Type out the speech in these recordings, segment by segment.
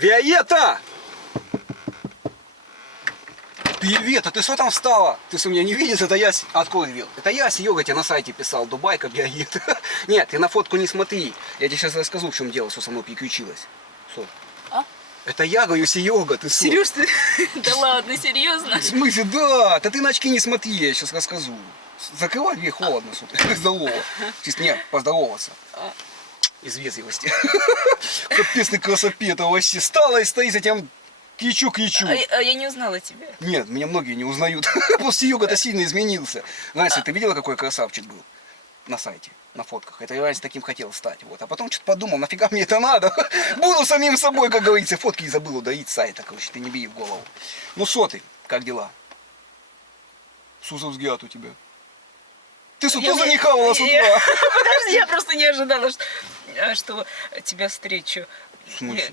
Виолетта! Привет, а ты что там встала? Ты что, меня не видишь? Это я... Откуда видел? Это я Серега тебе на сайте писал, Дубайка, Виолетта. Нет, ты на фотку не смотри. Я тебе сейчас расскажу, в чем дело, что со мной приключилось. Что? А? Это я, говорю, Серега, ты что? Серьезно? Да ладно, серьезно? В смысле, да, ты на очки не смотри, я сейчас расскажу. Закрывай дверь, холодно, здорово. Чисто не, поздороваться. Из вежливости. Капец ты красопета вообще. Стала и стоит за тем кричу. А я не узнала тебя. Нет, меня многие не узнают. Просто Серега-то сильно изменился. Настя, ты видела, какой красавчик был на сайте, на фотках? Это я раньше таким хотел стать. Вот. А потом что-то подумал, нафига мне это надо? Буду самим собой, как говорится. Фотки и забыл удалить с сайта, короче, ты не бери в голову. Ну что ты, как дела? Что за взгляд у тебя? Ты что, тоже не хавала с утра? Подожди, я просто не ожидала, что тебя встречу. В смысле?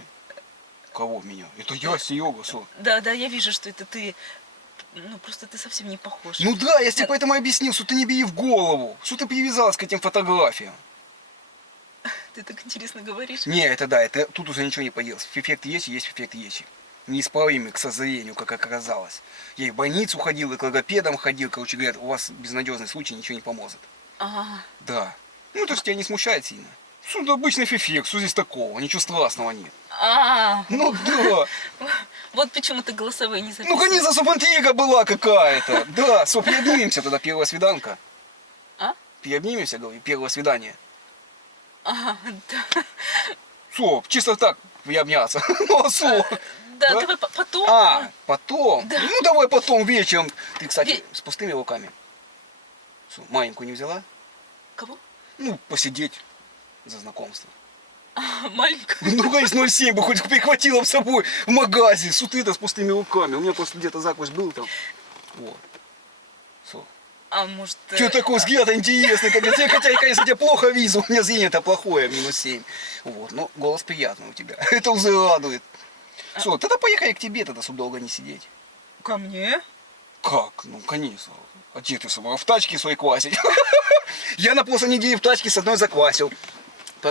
Кого меня? Это я, Серега, что? Да, я вижу, что это ты. Ну, просто ты совсем не похож. Ну да, я тебе поэтому объяснил, что ты не бери в голову. Что ты привязалась к этим фотографиям? Ты так интересно говоришь. Не, это да, это тут уже ничего не поделать. Эффект есть эффект есть. Неисправимый, к сожалению, как оказалось. Я и в больницу ходил, и к логопедам ходил. Короче, говорят, у вас безнадежный случай, ничего не поможет. Ага. Да. Ну, то есть тебя не смущает сильно. Что это обычный эффект, что здесь такого? Ничего страшного нет. Ну да. Вот почему ты голосовые не записывал. Ну, конечно, субинтрига была какая-то. Да, приобнимемся тогда, первая свиданка. А? Приобнимемся, говорю, первое свидание. Ага, да. Соп, чисто так приобняться. Ну, а со? Да, давай потом. А, потом? Да. Ну, давай потом, вечером. Ты, кстати, с пустыми руками. Что, маленькую не взяла? Кого? Ну, посидеть за знакомство. Маленькую? Ну, конечно, 0,7 бы хоть прихватила с собой в магазе. Суты-то с пустыми руками. У меня просто где-то заквась был там. Вот. Что? А может... Что такой взгляд интересный, как я, хотя я, конечно, тебя плохо вижу, у меня зрение-то плохое, -7. Вот, но голос приятный у тебя, это уже радует. Что, тогда поехали к тебе, тогда, чтобы долго не сидеть. Ко мне? Как? Ну, конечно. А где ты собрал? В тачке своей квасить? Я на прошлой неделе в тачке с одной заквасил.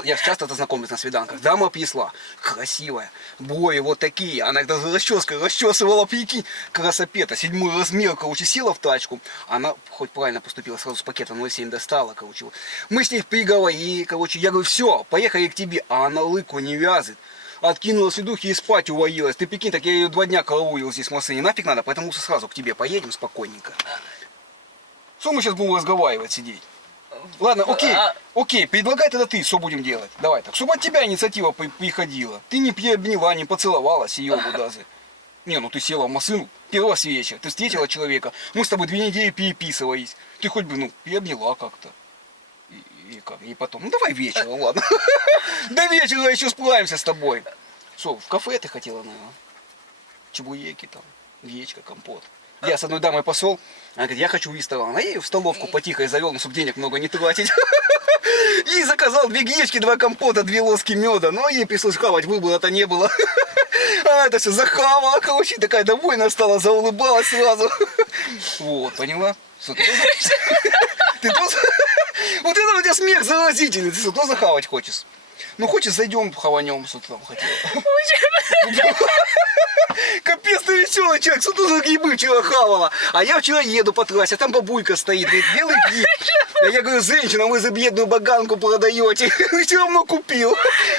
Я часто знакомлюсь на свиданках. Дама принесла. Красивая. Бои вот такие. Она их даже расческой расчесывала, прикинь. Красопета. 7 размер, короче, села в тачку. Она хоть правильно поступила, сразу с пакета 0,7 достала, короче. Мы с ней приговорили, короче. Я говорю, все, поехали к тебе. А она лыку не вязит. Откинула следухи и спать увоилась. Ты прикинь, так я ее 2 дня караулил здесь в машине. Нафиг надо, поэтому сразу к тебе поедем спокойненько. Что мы сейчас будем разговаривать, сидеть? Ладно, окей, предлагай тогда ты, что будем делать. Давай так, чтобы от тебя инициатива приходила. Ты не приобняла, не поцеловала Серегу даже. Не, ну ты села в машину, первая встреча, ты встретила человека, мы с тобой 2 недели переписывались. Ты хоть бы, ну, приобняла как-то. И потом, ну давай вечером, ладно. До вечера еще справимся с тобой. Что, в кафе ты хотела, наверное? Чебуреки там, гречка, компот. Я с одной дамой пошел, она говорит, я хочу в ресторан. А я ее в столовку потихо завел, ну, чтобы денег много не тратить. И заказал 2 гречки, 2 компота, 2 ложки меда. Но ей пришлось хавать, выбора-то не было. Она это все захавала, короче, такая довольная стала, заулыбалась сразу. Вот, поняла? Что ты тоже? Ты тоже? Вот это у тебя смех заразительный. Ты что, тоже хавать хочешь? Ну, хочешь, зайдем, хаванем, что ты там хотела. Капец, ты веселый человек, что ты за грибы вчера хавала? А я вчера еду по трассе, а там бабулька стоит, говорит, белый гриб. Я говорю, женщина, вы за бедную баганку продаете. И все равно купил.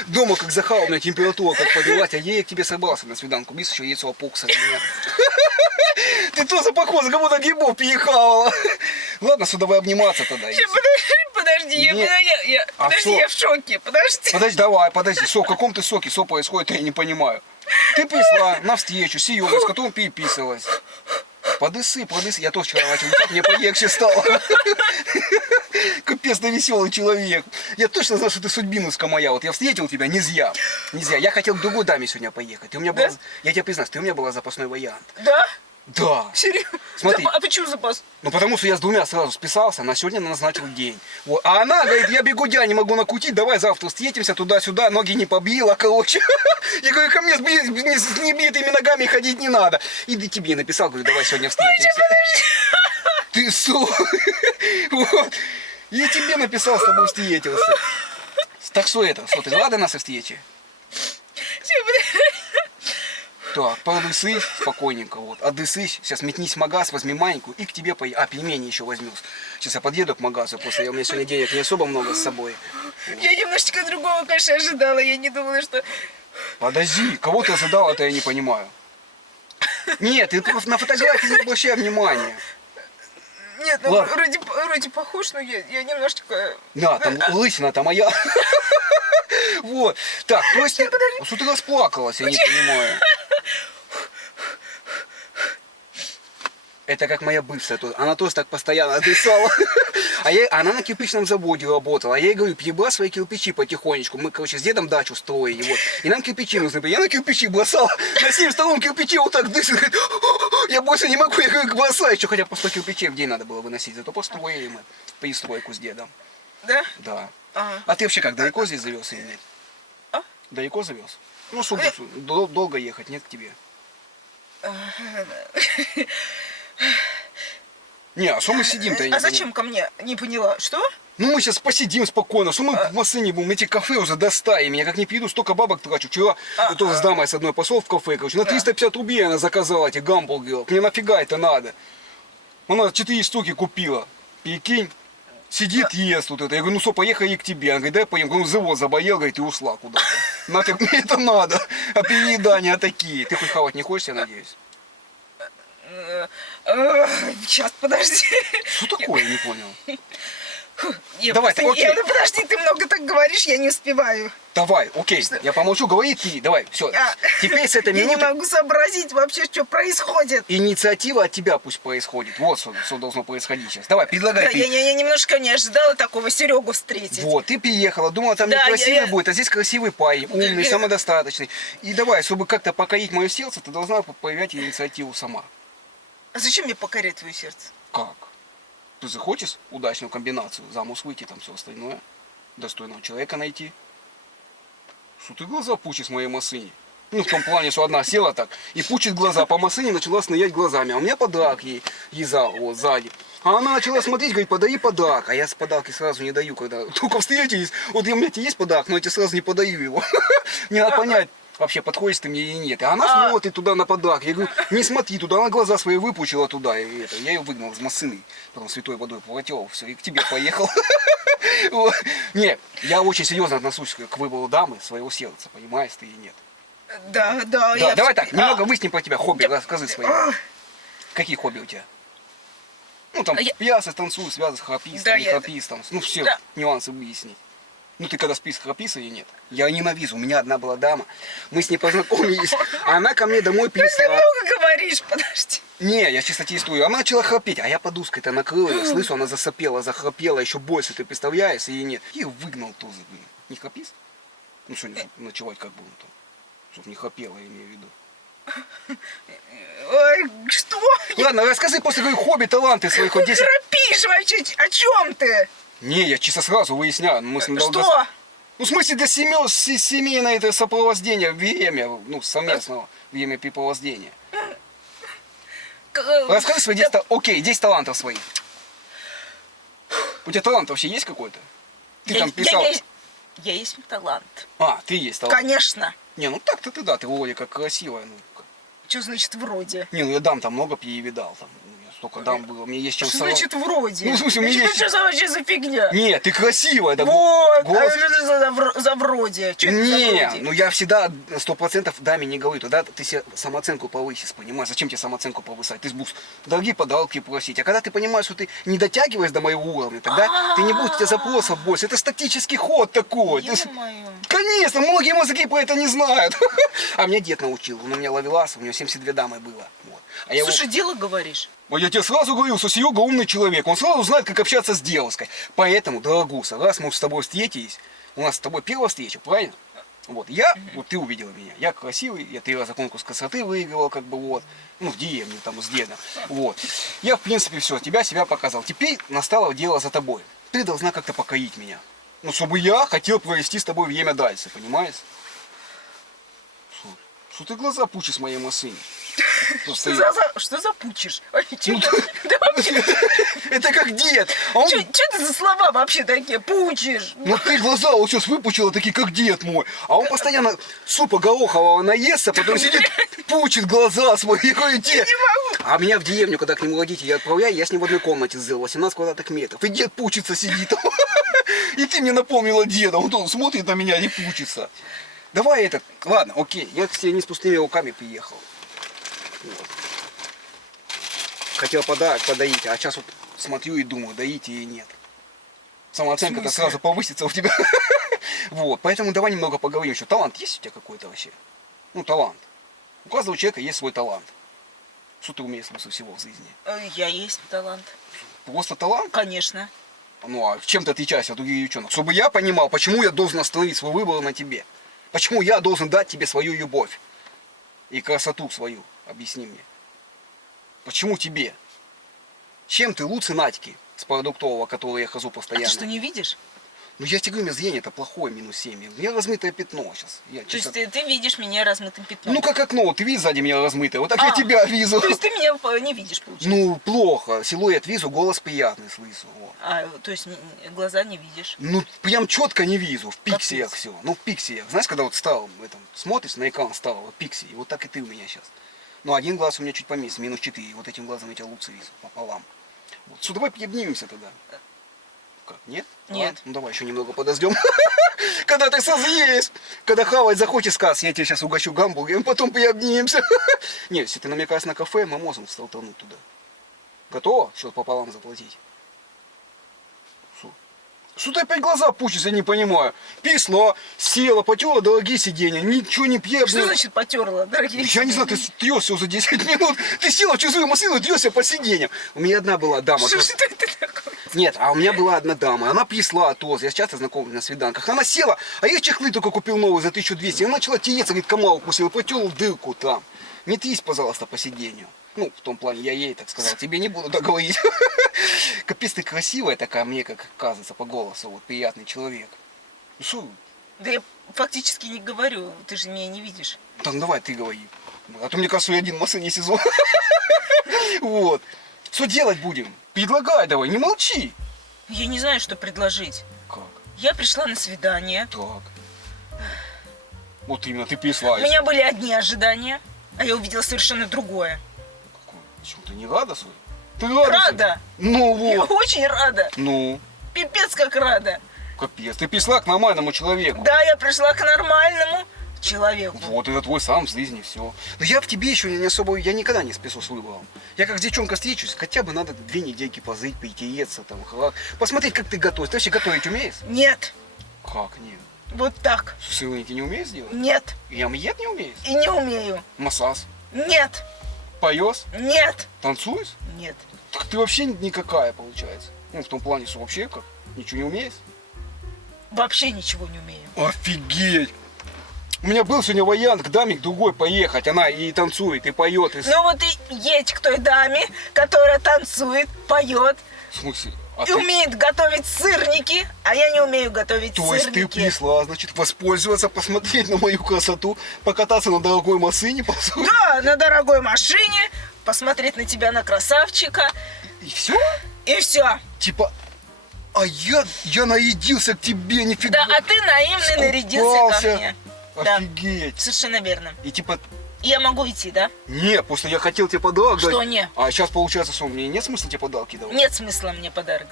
Дома как захавал, у меня температура как поднялась, а я к тебе собрался на свиданку. Без еще яйцо опукса. Ты тоже похоже, как будто грибов перехавала. Ладно, что, давай обниматься тогда. Подожди, я в шоке, подожди. Подожди, в каком ты соке, что происходит, я не понимаю. Ты пришла на встречу с Серегой, с которым переписывалась. Подысы, я тоже вчера начал, мне полегче стало. Капец, ты веселый человек. Я точно знал, что ты судьбинушка моя. Вот я встретил тебя не зря. Я хотел к другой даме сегодня поехать. Ты у меня была, я тебе признаюсь, ты у меня была запасной вариант. Да? Да. Серьезно? Смотри. А почему запас? Ну потому что я с 2 сразу списался, на сегодня назначил день. Вот. А она говорит, я бегудя не могу накутить, давай завтра встретимся туда-сюда, ноги не побила, короче. Я говорю, ко мне с небитыми ногами ходить не надо. И тебе написал, говорю, давай сегодня встретимся. Ты что? Вот. Я тебе написал, с тобой встретился. Так что это? Что, ты рада нашей встрече? Так, подысысь спокойненько, вот, отдысысь, сейчас метнись в магаз, возьми маленькую и к тебе поедем. А, пельмени еще возьмешь. Сейчас я подъеду к магазу, просто у меня сегодня денег не особо много с собой. Я немножечко другого, конечно, ожидала. Я не думала, что... Подожди, кого ты ожидал, это я не понимаю. Нет, ты на фотографии не обращай внимания. Нет, ну Ладно. вроде похож, но я немножечко... Да, там лысина-то моя. Вот. Так, то есть ты... Что ты расплакалась, я не понимаю. Это как моя бывшая тут. Она тоже так постоянно дышала. Она на кирпичном заводе работала. А я ей говорю, перебрось свои кирпичи потихонечку. Мы, короче, с дедом дачу строили. Вот. И нам кирпичи нужны. Я на кирпичи бросал. На 72-м кирпиче вот так дышит. Говорит, я больше не могу. Я говорю, бросай. Еще хотя бы по 100 кирпичей в день надо было выносить. Зато построили мы перестройку с дедом. Да? Да. Ага. А ты вообще как, далеко здесь завез или нет? А? Далеко завез? Ну, Субботу. Долго ехать, нет к тебе? Не, а что мы сидим-то? я не А зачем ко мне? Не поняла. Что? Ну мы сейчас посидим спокойно, что мы в машине будем, эти кафе уже достаем. Я как не приеду, столько бабок трачу. Вчера я тоже с дамой с одной пошел в кафе, короче, на 350 рублей она заказала эти гамбургеры. Мне нафига это надо? Она 4 штуки купила. Прикинь, сидит, ест тут это. Я говорю, ну что, поехали к тебе. Она говорит, дай поем. Говорю, живот заболел, говорит, и ушла куда-то. Нафиг мне это надо? А переедания такие. Ты хоть хавать не хочешь, я надеюсь? Сейчас, подожди. Что такое, я не понял. Давай, окей. подожди, ты много так говоришь, я не успеваю. Давай, окей, я помолчу, говори ты, давай, все. Теперь с этой Я не минуты могу сообразить вообще, что происходит. инициатива от тебя пусть происходит. Вот что должно происходить сейчас. Давай, предлагай Да, ты. я немножко не ожидала такого Серегу встретить. Вот, ты приехала, думала, там Да, некрасивый я- будет, а здесь красивый парень, умный, Я- самодостаточный. И давай, чтобы как-то покорить мое сердце, ты должна проявлять инициативу сама. А зачем мне покорять твое сердце? Как? Ты захочешь удачную комбинацию, замуж выйти, там все остальное, достойного человека найти. Что ты глаза пучишь моей машине? Ну, в том плане, что одна села так и пучит глаза по машине, начала снаять глазами. А у меня подарок ей вот, сзади. А она начала смотреть, говорит, подари подарок. А я с подарки сразу не даю, когда только встретились. Вот у меня тебе есть подарок, но я тебе сразу не подаю его. Не надо понять, вообще подходишь ты мне или нет. И она смотрит туда на подарок. Я говорю, не смотри туда, она глаза свои выпучила туда. И это, я ее выгнал из машины. Потом святой водой полотел, все, и к тебе поехал. Вот. Не, я очень серьезно отношусь к выбору дамы своего сердца, понимаешь ты или нет. Да, Да, я... давай так, немного выясним про тебя. Хобби, расскажи свои. Какие хобби у тебя? Ну там плясать, танцуй, связывать, храпись, Да, не я- храпись, там, ну все, Да. нюансы выяснить. Ну ты когда спишь, храпись или нет? Я ненавижу, у меня одна была дама, мы с ней познакомились, а она ко мне домой Ты пришла. много говоришь, подожди. Не, я чисто тебе историю. Она начала храпеть, а я подушкой-то накрыл ее. Слышу, она засопела, захрапела еще больше, ты представляешь, или нет? И выгнал тоже, блин. Не храпись? Ну что, ночевать как будем там? Чтоб не храпела, я имею в виду. Ой, что? Ладно, расскажи после говорю, хобби, таланты свои, хоть 10. Храпишь вообще? О чем ты? Не, я чисто сразу выясняю. Мы с ним долго- Что? Ну, в смысле, для семейное это сопровождение, время, ну, совместного времяпрепровождения. Расскажи свои 10 окей, 10 талантов своих. У тебя талант вообще есть какой-то? Ты там писал... Я есть талант. А, ты есть талант. Конечно. Не, ну так-то ты да, ты вроде как красивая. Ну, Что значит вроде? не, ну я дам там много перевидал. Там, у меня столько дам было, мне есть чем Что соров- значит вроде? Ну, в смысле, у меня есть- Что за вообще за фигня? Нет, ты красивая, да. Вот, голос- а что это за вроде? Что это за Не, вроде? ну я всегда 100% даме не говорю, тогда ты себе самооценку повысишь, понимаешь? Зачем тебе самооценку повысать? Ты будешь дорогие подарки просить. А когда ты понимаешь, что ты не дотягиваешь до моего уровня, тогда ты не будешь, у тебя запросов больше. Это статический ход такой. Ты- Ё-моё. Конечно, многие мужики про это не знают. А меня дед научил, он у меня ловелас, у него 72 дамы было. Вот. А я его- Слушай, дело говоришь. А я тебе сразу говорил, что Серега умный человек, он сразу знает, как общаться с девушкой. Поэтому, дорогуса, раз мы с тобой встретились, у нас с тобой первая встреча, правильно? Вот, вот ты увидела меня, я красивый, я 3 раза конкурс красоты выигрывал, как бы вот, ну, в деревне там с дедом, вот. Я, в принципе, все, себя показал. Теперь настало дело за тобой. Ты должна как-то покорить меня. Ну, чтобы я хотел провести с тобой время дальше, понимаешь? Что ты глаза пучишь моей машине? Просто Что за пучишь? Да вообще, это как дед. А он... что это за слова вообще такие? Пучишь. Ну ты глаза вот сейчас выпучила, такие как дед мой. А он постоянно супа горохового наестся, потом сидит, пучит глаза свои. Я говорю, дед. А меня в деревню, когда к нему родители отправляю, я с ним в одной комнате сделал, 18 квадратных метров. И дед пучится сидит. И ты мне напомнила деда. Он смотрит на меня и пучится. Давай это. Ладно, окей. Я к тебе не с пустыми руками приехал. Вот. Хотел подарок подарить, а сейчас вот смотрю и думаю, доить или нет. Самооценка-то сразу повысится у тебя. Вот, поэтому давай немного поговорим. Что, талант есть у тебя какой-то вообще? Ну, талант. У каждого человека есть свой талант. Что ты умеешь лучше всего в жизни? Я есть талант. Просто талант? Конечно. Ну, а чем ты отличаешься от других девчонок? Чтобы я понимал, почему я должен остановить свой выбор на тебе. Почему я должен дать тебе свою любовь и красоту свою? Объясни мне. Почему тебе? Чем ты лучше Надьки с продуктового, который я хожу А постоянно? ты что, не видишь? Ну я тебе говорю, у меня зрение это плохое, -7. У меня размытое пятно сейчас. То есть ты видишь меня размытым пятном? Ну как окно, ты видишь сзади меня размытое, вот так я А, тебя вижу. То есть ты меня не видишь, получается? Ну плохо, силуэт вижу, голос приятный слышу. Вот. То есть глаза не видишь? Ну прям четко не вижу, в пикселях Капец. все. Ну в пикселях. Знаешь, когда вот стал, смотришь на экран, стал вот пиксель, вот так и ты у меня сейчас. Ну один глаз у меня чуть поменьше, -4, вот этим глазом я тебя лучше вижу, пополам. Вот. Что, давай обнимемся тогда. Как, нет? Нет. Ладно, ну давай еще немного подождем. Когда ты созреешь, когда хавать захочешь, сказ, я тебе сейчас угощу гамбургером, потом приобнимемся. Нет, если ты намекаешь на кафе, мы можем столтануть туда. Готово? Счет пополам заплатить? Что ты опять глаза пучишь, я не понимаю. Писла, села, потерла дорогие сиденья, ничего не пьешь. Что значит потерла, дорогие? Я не знаю, ты трёсся уже 10 минут. Ты села в чужую машину, трёсся по сиденьям. У меня одна была дама. Что это такое? Нет, а у меня была одна дама, она писла тоже, я часто знакомлюсь на свиданках. Она села, а я чехлы только купил новые за 1200. Она начала тереться, говорит, комар укусил, потерла дырку там. Не трись, пожалуйста, по сиденью. Ну, в том плане, я ей так сказал, тебе не буду так говорить. Капец, ты красивая такая, мне как кажется, по голосу, вот, приятный человек. Ну, что? Да я фактически не говорю, ты же меня не видишь. Так, ну, давай ты говори. А то, мне кажется, я один в машине сижу. Вот. Что делать будем? Предлагай давай, не молчи. Я не знаю, что предложить. Как? Я пришла на свидание. Так. Вот именно, ты пришла. У меня были одни ожидания, а я увидела совершенно другое. Какое? Почему ты не рада, Соня? Ты рада? Рада. Ну Я вот. очень рада. Ну, Пипец как рада. капец. Ты пришла к нормальному человеку. Да, я пришла к нормальному человеку. Вот, это твой сам в жизни, все. Но я в тебе еще не особо, я никогда не спешу с выбором. Я как с девчонкой встречусь, хотя бы надо 2 недельки позыть, притереться, там, посмотреть, как ты готовишь. Ты вообще готовить умеешь? Нет. Как нет? Вот так. Сырники не умеешь делать? Нет. И омлет не умеешь? И не умею. Массаж? Нет. Поешь? Нет. Танцуешь? Нет. Так ты вообще никакая, получается. Ну, в том плане, что вообще как? Ничего не умеешь? Вообще ничего не умею. Офигеть! У меня был сегодня вариант к даме к другой поехать. Она и танцует, и поет. И... Ну вот и едь к той даме, которая танцует, поет В смысле? А и ты... умеет готовить сырники, а я не умею готовить То есть ты сырники. пришла, значит, воспользоваться, посмотреть на мою красоту, покататься на дорогой машине, посмотреть. Да, на дорогой машине, посмотреть на тебя, на красавчика, И все? и все. Типа, а я наедился к тебе, нифига. Да, а ты наивный нарядился ко Скупался. мне. Да, Офигеть. совершенно верно. И типа, Я могу идти, да? не, просто я хотел тебе подарок Что дать. не? А сейчас получается, что мне нет смысла тебе подарки давать? Нет смысла мне подарок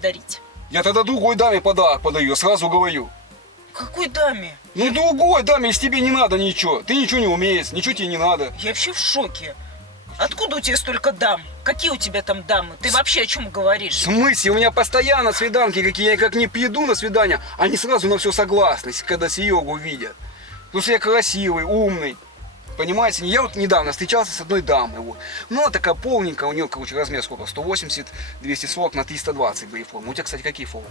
дарить. Я тогда другой даме подарок подаю, я сразу говорю. Какой даме? Ну другой даме, если тебе не надо ничего. Ты ничего не умеешь, ничего тебе не надо. Я вообще в шоке. Откуда у тебя столько дам? Какие у тебя там дамы? Ты вообще о чем В говоришь? смысле? У меня постоянно свиданки какие. Я как не приду на свидание, они сразу на все согласны, когда Серегу видят. Потому что я красивый, умный. Понимаете? Я вот недавно встречался с одной дамой. Вот. Ну, она такая полненькая, у нее, короче, размер сколько? 180, 240 на 320 были формы. У тебя, кстати, какие формы?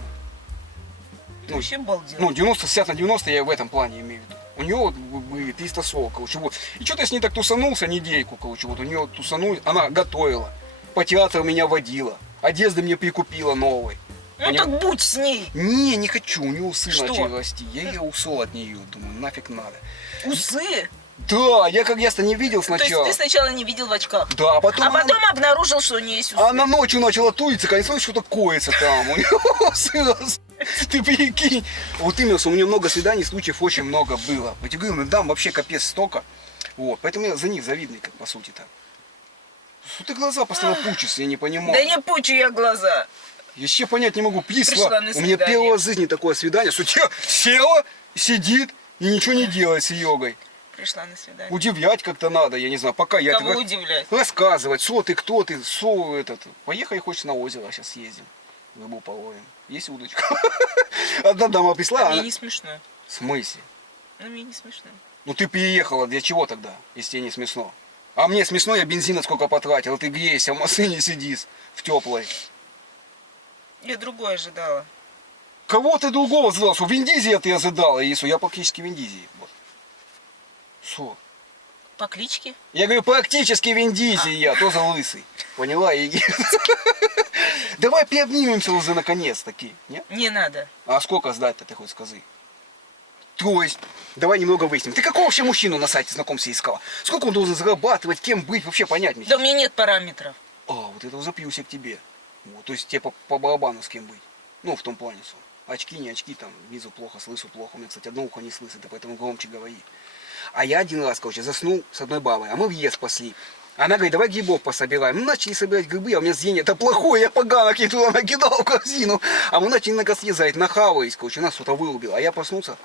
Ты вообще балдел. Ну, 90, 60 на 90 я в этом плане имею в виду. У нее вот были 340, короче, вот. И что-то я с ней так тусанулся недельку, короче, вот у нее тусанулся, она готовила, по театру меня водила, одежды мне прикупила новой. Ну так будь с ней. Не хочу, у нее усы Что? начали расти. Я ее усол от нее, думаю, нафиг надо. Усы? Да, я как ясно не видел То есть сначала. ты сначала не видел в очках, Да, а потом, а потом обнаружил, что у нее есть усы. она ночью начала туиться, конечно, что-то коется там. У него сразу. Ты прикинь. Вот именно, у меня много свиданий, случаев очень много было. Я тебе говорю, дам вообще капец столько. Вот, поэтому я за них завидный, как по сути так. Что ты глаза постоянно пучишься, я не понимаю. Да не пучу я глаза. Я вообще понять не могу. Пришла на У меня свидание. первого в жизни такое свидание, что тебе села, сидит и ничего не делает с йогой. Пришла на свидание. Удивлять как-то надо, я не знаю, пока я Кого тебе удивлять? рассказывать, кто ты, этот. Поехали, хочешь на озеро, сейчас съездим. Рыбу половим. Есть удочка. Одна дама пришла, Мне она... не смешно. В смысле? Ну, мне не смешно. Ну ты переехала, для чего тогда, если тебе не смешно? А мне смешно, я бензина сколько потратил, ты греешься, в машине сидишь, в теплой. Я другое ожидала. Кого ты другого знал? Что Вин Дизеля ты ожидала, Иису? Я практически Вин Дизель. Вот. Что? По кличке? Я говорю, практически Вин Дизель я, тоже лысый. Поняла, Иги? Давай переобнимемся уже наконец-таки, нет? Не надо. А сколько сдать-то, ты хоть скажи? То есть, давай немного выясним. Ты какого вообще мужчину на сайте знакомства искала? Сколько он должен зарабатывать, кем быть, вообще понять мне? Да у меня нет параметров. А, вот это запьюсь к тебе. Вот, то есть тебе по барабану с кем быть. Ну, в том плане, что очки, не очки, там, визу плохо, слышу плохо. У меня, кстати, одно ухо не слышит, и поэтому громче говори. А я один раз, короче, заснул с одной бабой, а мы въезд пошли. Она говорит, давай грибов пособираем. Мы начали собирать грибы, а у меня зрение это плохое, я поганок ей туда накидал в корзину. А мы начали на коске заять, нахавались, короче, нас что-то вырубило. А я проснулся,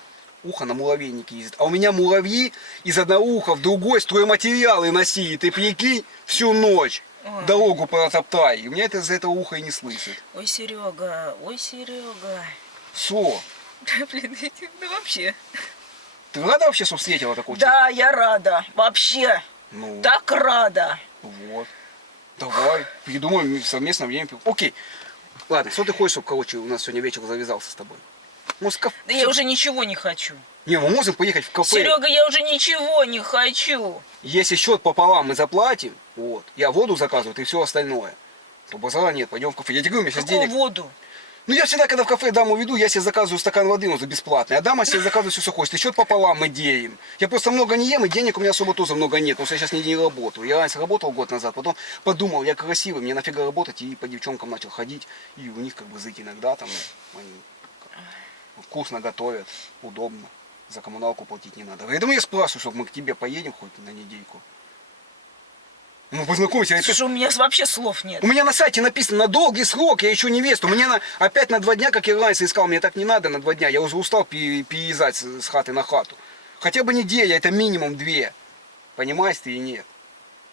ухо на муравейнике ездит. А у меня муравьи из одного уха в другой стройматериалы носили. Ты прикинь, всю ночь. Ой. Дорогу протоптай. И у меня это из-за этого уха и не слышит. Ой, Серега, ой, Серега. Что? Да, блин, да вообще. Ты рада вообще, что встретила такого человека? Да, я рада. Вообще. Ну, Так рада. вот. Давай, придумаем совместно время. Окей. Ладно, что ты хочешь, чтобы, короче, у нас сегодня вечер завязался с тобой? Может, кафе? Да я уже ничего не хочу. Не, мы можем поехать в кафе. Серега, я уже ничего не хочу. Если счет пополам мы заплатим, вот, я воду заказываю, ты все остальное. То базара нет, пойдем в кафе. Я тебе говорю, у меня сейчас Какую денег. воду? Ну я всегда, когда в кафе даму веду, я себе заказываю стакан воды, но за бесплатно. А дама себе заказывает все, что хочет. И счет пополам мы делим. Я просто много не ем, и денег у меня особо тоже много нет, потому что я сейчас нигде не работаю. Я раньше работал год назад, потом подумал, я красивый, мне нафига работать, и по девчонкам начал ходить. И у них как бы зыть иногда там, они вкусно готовят, удобно. За коммуналку платить не надо. Поэтому я спрашиваю, чтобы мы к тебе поедем хоть на недельку. Ну, познакомься. Слушай, у меня вообще слов нет. У меня на сайте написано на долгий срок, я еще невесту. Мне опять на 2 дня, как я раньше искал, мне так не надо на 2 дня. Я уже устал переезжать с хаты на хату. Хотя бы неделя, это минимум 2. Понимаешь ты или нет?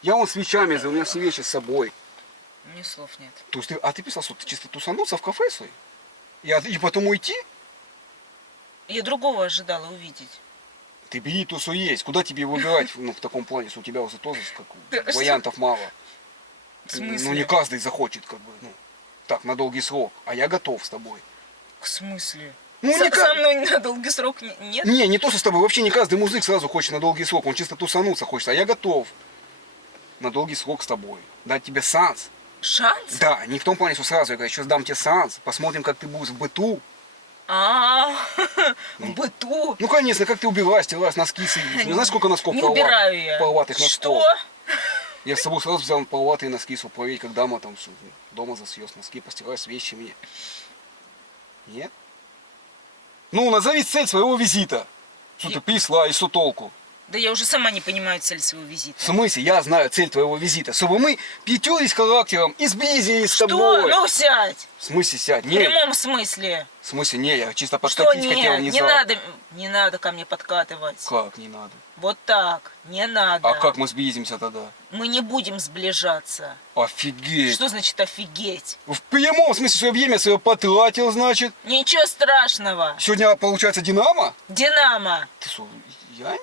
Я вон с вещами, у меня все вещи с собой. У меня слов нет. То есть ты писал, что ты чисто тусануться в кафе свой? И потом уйти? Я другого ожидала увидеть. Ты бери то, что есть. Куда тебе выбирать, ну, в таком плане, что у тебя уже тоже Да вариантов мало. В смысле? Ну, не каждый захочет, как бы, ну, так, на долгий срок. А я готов с тобой. В смысле? Ну, Со никак. мной на долгий срок нет? Не то, что с тобой. Вообще не каждый мужик сразу хочет на долгий срок. Он чисто тусануться хочет. А я готов на долгий срок с тобой. Дать тебе шанс. Шанс? Да, не в том плане, что сразу я говорю, сейчас дам тебе шанс. Посмотрим, как ты будешь в быту. В быту. Ну, конечно, как ты убираешь, стираешь носки, сидишь. Не знаешь, сколько носков Не убираю я. половатых носков? Что? Я с собой сразу взял половатые носки, чтобы проверить, как дама там дома засъест носки, постирай с вещами. Нет? Ну, назови цель своего визита. Что ты пришла и что толку? Да я уже сама не понимаю цель своего В визита. смысле? Я знаю цель твоего визита. Чтобы мы пятились характером и сблизились с Что? тобой. Ну сядь. В смысле сядь? В Не, прямом смысле. в смысле не, я чисто Что подкатить хотел нет? внезапно. Не надо, не надо ко мне подкатывать. Как не надо? Вот так, не надо. А как мы сблизимся тогда? Мы не будем сближаться. Офигеть. Что значит офигеть? В прямом смысле, что я время свое потратил, значит. Ничего страшного. Сегодня, получается, Динамо? Динамо. Ты что, я?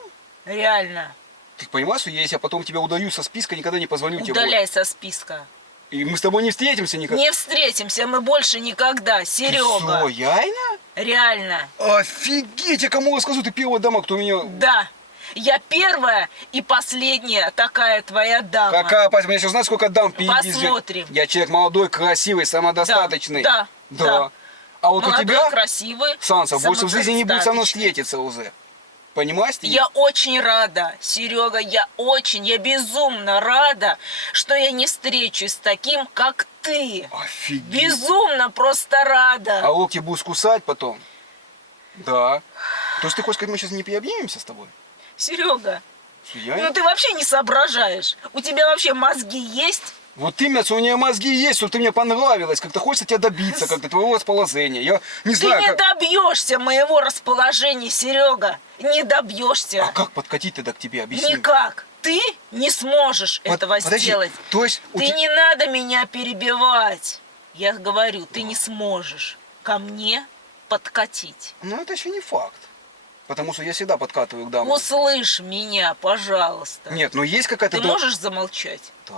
Реально. Ты понимаешь, что если я потом тебя удалю со списка, никогда не позвоню тебе. Удаляй со списка. И мы с тобой не встретимся никогда. Не встретимся мы больше никогда, Ты Серега. что, яйна? Реально. Офигеть, я кому расскажу, ты первая дама, кто меня... Да. Я первая и последняя такая твоя дама. Какая пасть, мне сейчас знаешь, сколько дам впереди? Посмотрим. Я человек молодой, красивый, самодостаточный. Да. Да. А вот Молодой, у тебя, красивый. Санса, больше в жизни не будет со мной самодостаточный. встретиться уже. Понимаешь? Я очень рада, Серега, я безумно рада, что я не встречусь с таким, как ты. Офигеть. Безумно просто рада. А локти будешь кусать потом? Да. То есть ты хочешь сказать, мы сейчас не обнимемся с тобой? Серега, Я... ну ты вообще не соображаешь. У тебя вообще мозги есть? Вот именно, что у меня мозги есть, что ты мне понравилась, как-то хочется тебя добиться, как-то твоего расположения. Я не Ты знаю, не как... добьешься моего расположения, Серега. Не добьешься. А как подкатить тогда к тебе, объясни. Никак. Ты не сможешь этого Подожди, сделать. то есть у Ты тебя... не надо меня перебивать. Я говорю, ты не сможешь ко мне подкатить. Ну это еще не факт. Потому что я всегда подкатываю к дамам. Услышь меня, пожалуйста. Нет, но есть какая-то... Ты можешь замолчать? Да.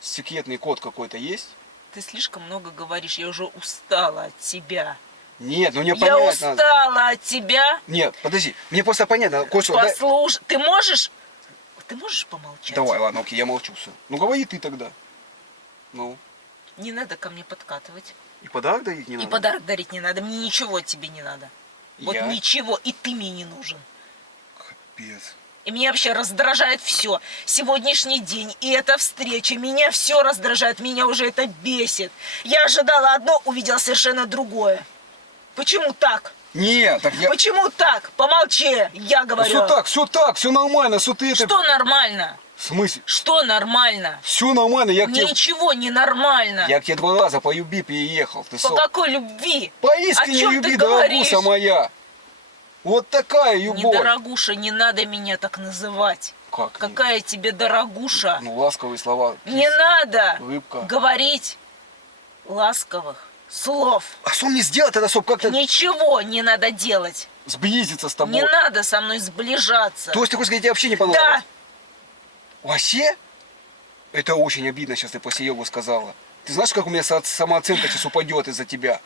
Секретный код какой-то есть? Ты слишком много говоришь, я уже устала от тебя. Нет, ну мне Я понять надо. устала от тебя. Нет, подожди, мне просто понятно. Кое-что, дай- Послушай, ты можешь помолчать? Давай, ладно, окей, я молчу, все. Ну говори ты тогда. Ну, Не надо ко мне подкатывать. и подарок дарить не И надо? подарок дарить не надо. Мне ничего от тебе не надо. Вот Я? ничего. И ты мне не нужен. Капец. И меня вообще раздражает все. Сегодняшний день и эта встреча. Меня все раздражает. Меня уже это бесит. Я ожидала одно, увидела совершенно другое. Почему так? Нет, так я... Почему так? Помолчи, я говорю. Все так, все нормально, что ты это... Что нормально? В смысле? Что нормально? Все нормально, я к тебе... Ничего не нормально. Я к тебе 2 раза по любви переехал. Ты По со- какой любви? По О искренней чем любви, ты говоришь? дорогуша моя. Вот такая любовь. Не дорогуша, не надо меня так называть. Как? Какая тебе дорогуша? Ну, ласковые слова. Не надо Рыбка. говорить ласковых слов. А что мне сделать тогда, чтобы как-то Ничего не надо делать. сблизиться с тобой? Не надо со мной сближаться. То есть ты хочешь сказать, тебе вообще не понравилось? Да, Вообще? Это очень обидно, сейчас ты после йогу сказала. Ты знаешь, как у меня самооценка сейчас упадет из-за тебя?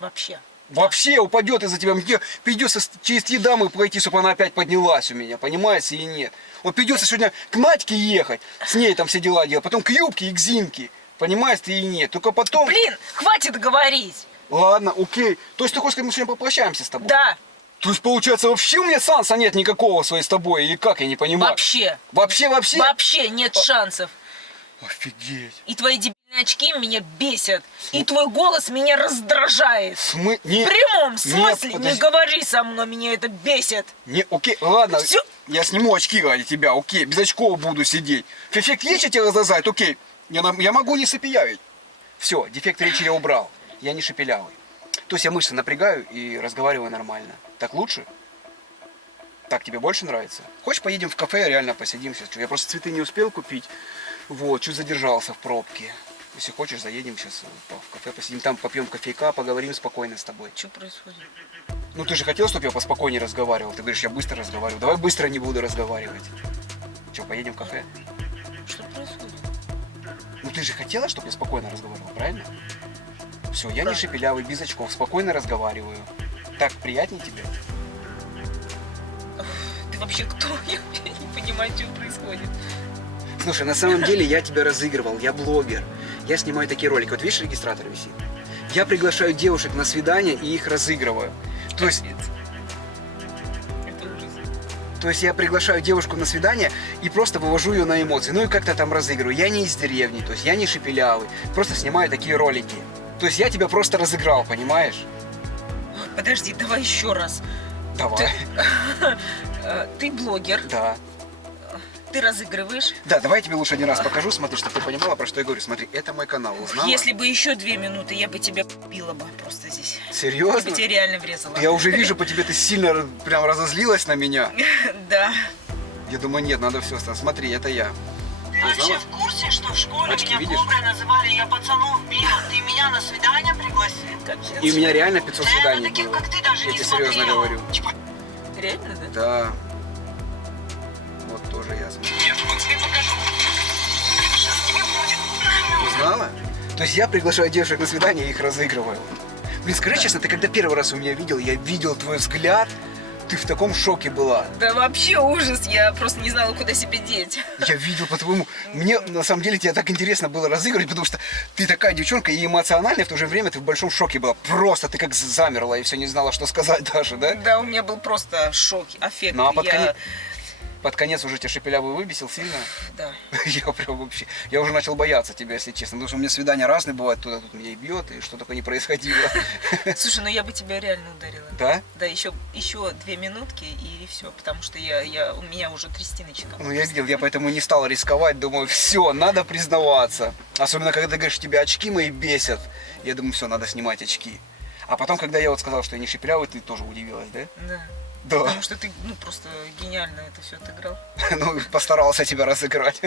вообще. Вообще упадет из-за тебя. Мне придется через 3 дамы пройти, чтобы она опять поднялась у меня, понимаете, или нет? Вот придется сегодня к Надьке ехать, с ней там все дела делать, потом к Юбке и к Зинке, понимаешь, ты или нет? Только потом... Блин, хватит говорить. Ладно, окей. То есть ты хочешь сказать, мы сегодня попрощаемся с тобой? Да, То есть получается, вообще у меня шанса нет никакого своей с тобой, или как, я не понимаю? вообще. Вообще? Вообще нет шансов. Офигеть. И твои дебильные очки меня бесят. И твой голос меня раздражает. Не, В прямом Нет, смысле, не подожди. говори со мной, меня это бесит. не, окей, ладно, Всё. я сниму очки ради тебя, окей, без очков буду сидеть. Эффект речи тебя раздражает, окей, я могу не шепелявить. Все, дефект речи я убрал, я не шепелявый. То есть я мышцы напрягаю и разговариваю нормально. Так лучше? Так тебе больше нравится? Хочешь, поедем в кафе, реально посидим сейчас? Я просто цветы не успел купить, вот, чуть задержался в пробке. Если хочешь, заедем сейчас в кафе, посидим там, попьем кофейка, поговорим спокойно с тобой. Что происходит? Ну ты же хотел, чтобы я поспокойнее разговаривал. Ты говоришь, я быстро разговариваю. Давай быстро не буду разговаривать. Че, поедем в кафе? Что происходит? Ну ты же хотела, чтобы я спокойно разговаривал, правильно? Все, я не Правильно. шепелявый, без очков, спокойно разговариваю. Так приятнее тебе? Ты вообще кто? Я вообще не понимаю, что происходит. Слушай, на самом деле я тебя разыгрывал, я блогер. Я снимаю такие ролики. Вот видишь, регистратор висит? Я приглашаю девушек на свидание и их разыгрываю. То есть, Это ужас. то есть я приглашаю девушку на свидание и просто вывожу ее на эмоции. Ну и как-то там разыгрываю. Я не из деревни, то есть я не шепелявый. Просто снимаю такие ролики. То есть я тебя просто разыграл, понимаешь? Подожди, давай еще раз. Давай. Ты блогер, Да. ты разыгрываешь. Да, давай я тебе лучше один раз покажу, смотри, чтобы ты понимала, про что я говорю. Смотри, это мой канал, узнала? Если бы еще 2 минуты, я бы тебя била бы просто здесь. Я Серьезно? бы тебя реально врезала. Я уже вижу по тебе, ты сильно прям разозлилась на меня. Да. Я думаю, нет, надо все оставить. Смотри, это я. Ты вообще в курсе, что в школе Очки меня видишь? коброй называли, я пацанов била? Ты меня на свидание пригласил? Капец. И у меня реально 500 Да я на свиданий таких, было. как ты, даже Я не тебе серьезно смотрела. говорю. Реально, да? Да. Вот тоже я смотрю. Нет, вот тебе покажу. Сейчас тебе будет. Узнала? То есть я приглашаю девушек на свидание и их разыгрываю. Блин, скажи честно, ты когда первый раз у меня видел, я видел твой взгляд, Ты в таком шоке была. Да вообще ужас, я просто не знала, куда себя деть. Я видел по-твоему. Мне на самом деле тебя так интересно было разыгрывать, потому что ты такая девчонка и эмоциональная, в то же время ты в большом шоке была. Просто ты как замерла и все не знала, что сказать даже, да? Да, у меня был просто шок, аффект. Ну а Я- под конец уже тебя Шепелявый выбесил сильно? Да. Я прям вообще, я уже начал бояться тебя, если честно, потому что у меня свидания разные бывают, туда тут меня и бьет, и что такое не происходило. Слушай, ну я бы тебя реально ударила. Да? Да, еще 2 минутки и все, потому что у меня уже трясти начинало. Ну я видел, я поэтому не стал рисковать, думаю, все, надо признаваться. Особенно, когда ты говоришь, тебя очки мои бесят. Я думаю, все, надо снимать очки. А потом, когда я вот сказал, что я не Шепелявый, ты тоже удивилась, да? Да. Да. Потому что ты, просто гениально это все отыграл. Ну, постарался тебя разыграть.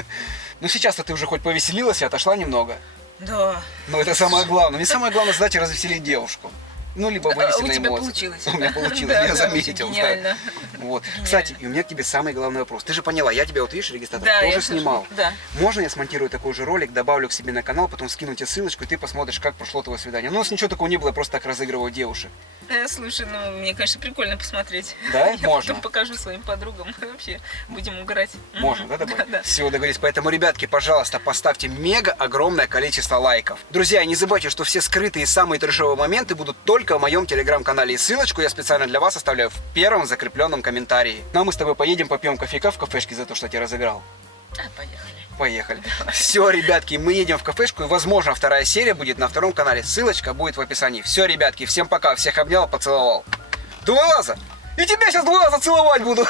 Ну, сейчас-то ты уже хоть повеселилась и отошла немного. Да. Но это самое главное. Мне самое главное, знаете, развеселить девушку. Ну, либо вывести У на тебя эмоции. получилось. У меня получилось, Да, я да, заметил. вообще да. гениально. Вот. Гениально. Кстати, и у меня к тебе самый главный вопрос. Ты же поняла, я тебя вот видишь, регистратор, Да, я тоже слышу. снимал. Да. Можно я смонтирую такой же ролик, добавлю к себе на канал, потом скину тебе ссылочку, и ты посмотришь, как прошло твое свидание. Ну, у нас ничего такого не было, я просто так разыгрываю девушек. Слушай, мне, конечно, прикольно посмотреть. Да? Я Можно. потом покажу своим подругам. Вообще, будем угорать. Можно, да, добавить? Да. Все, договорились. Поэтому, ребятки, пожалуйста, поставьте мега огромное количество лайков. Друзья, не забывайте, что все скрытые и самые трешовые моменты будут только в моем телеграм-канале. И ссылочку я специально для вас оставляю в первом закрепленном комментарии. Ну а мы с тобой поедем, попьем кофейка в кафешке за то, что я тебя разыграл. Поехали. Поехали. Все, ребятки, мы едем в кафешку, и, возможно, вторая серия будет на втором канале. Ссылочка будет в описании. Все, ребятки, всем пока, всех обнял, поцеловал. Двулаза! И тебя сейчас Двулаза целовать буду.